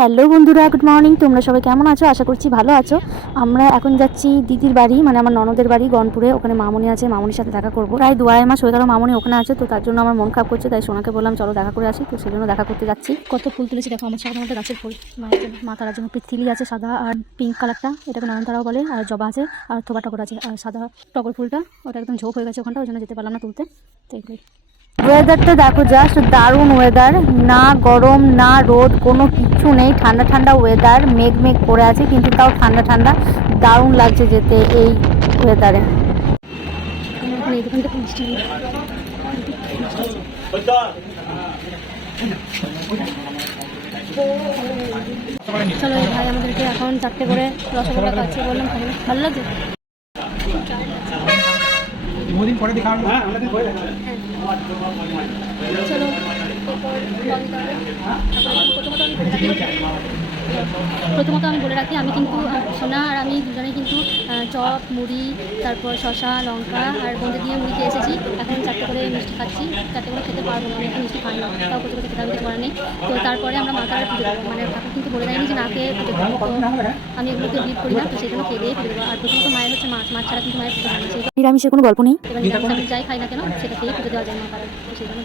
Hello বন্ধুরা good morning তোমরা সবাই কেমন আছো? আশা করছি ভালো আছো। আমরা এখন যাচ্ছি দিদির বাড়ি মানে আমার ননদের বাড়ি গনপুরে। ওখানে মামনি আছে, মামনির সাথে দেখা করব। প্রায় দু আড়াই মাস হয়ে গেল মামনি ওখানে আছে, তো তার জন্য আমার মন খারাপ করছে, তাই সোনাকে বললাম, চলো দেখা করে আসি, তো সেই জন্য দেখা করতে যাচ্ছি। কত ফুল তুলেছি, দেখো আমার সাধারণত গাছের ফুল। মায়ের জন্য তারার আছে, সাদা আর পিঙ্ক কালারটা এটাকে নয়নতারাও বলে, আর জবা আছে, আর থোবা টগর আছে, আর সাদা টগর ফুলটা, ওটা একদম ঝোপ হয়ে গেছে ওখানটা, ওই জন্য যেতে পারলাম না তুলতে। তো এগুলোই ওয়েদারটা দেখো জাস্ট দারুণ ওয়েদার না গরম, না রোদ, কোনো কিচ্ছু নেই। ঠান্ডা ঠান্ডা ওয়েদার মেঘ মেঘ পড়ে আছে, কিন্তু তাও ঠান্ডা ঠান্ডা, দারুণ লাগছে যেতে এই ওয়েদারে চলো ভাই আমাদেরকে এখন চারটে করে রসগোল্লা খাচ্ছে বললাম ভালো লাগছে? বহুদিন পরে দেখা হবে। চলো প্রথমত আমি বলে রাখি আমি কিন্তু সোনা আর আমি দুজনে কিন্তু চপ মুড়ি তারপর শশা লঙ্কা আর বন্ধু দিয়ে মুড়ি খেয়ে এসেছি। এখন চারটে করে মিষ্টি খাচ্ছি চারটে করে খেতে পারব না খাই না তাও করতে করতে খেতে আমি নেই। তো তারপরে আমরা মাথার পুজো দেবো মানে ঠাকুর কিন্তু বলে দেয়নি যে না খেয়ে পুজো দেবো তো আমি এগুলোকে বিট করি না তো সেই জন্য খেয়ে দিয়ে পুজো দেবো আর প্রথমত মায়ের হচ্ছে মাছ মাছ ছাড়া কিন্তু মায়ের পুজো হয় না। সেই নিরামিষের কোনো গল্প নেই। এবার নিরামিষ আমি যাই খাই না কেন সেটা খেয়ে পুজো দেওয়া যায় মা পারে তো সেই জন্য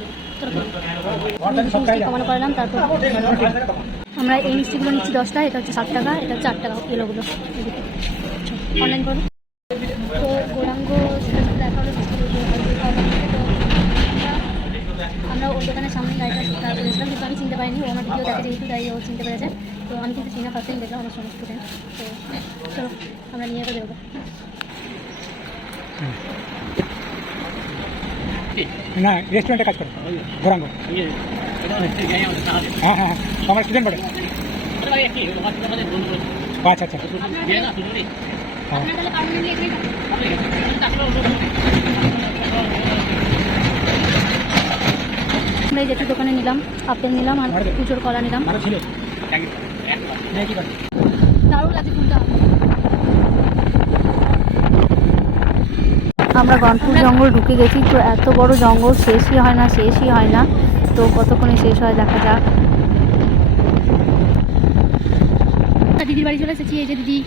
কমানো করালাম তারপর আমরা এই মিষ্টিগুলো নিচ্ছি দশটা এটা হচ্ছে সাত টাকা এটা হচ্ছে আট টাকা এলোগুলো অনলাইন করব তো গৌরাঙ্গ সেটা সাথে দেখা হলো তো আমরা ওর দোকানের সামনে গাড়িটা দাঁড় করেছিলাম কিন্তু আমি চিনতে পারিনি ও আমার ভিডিও দেখে যেহেতু তাই ও চিনতে পেরেছে। তো আমি কিন্তু চিনা ফার্স্ট টাইম দেখলাম আমার সমস্ত স্টুডেন্ট তো চলো আমরা নিয়ে তো বেরোবো। না রেস্টুরেন্টে কাজ করে। গৌরাঙ্গ হ্যাঁ হ্যাঁ হ্যাঁ। আমার স্টুডেন্ট বটে। আচ্ছা আচ্ছা। হ্যাঁ। আমরা এই যেটি দোকানে নিলাম আপেল নিলাম আর পুজোর কলা নিলাম। দারুণ লাগছে ফুলটা। আমরা গনপুর জঙ্গল ঢুকে গেছি তো এত বড় জঙ্গল শেষই হয় না শেষই হয় না। তো কতক্ষণে শেষ হয় দেখা যাক। দিদির বাড়ি চলে এসেছি এই যে দিদি।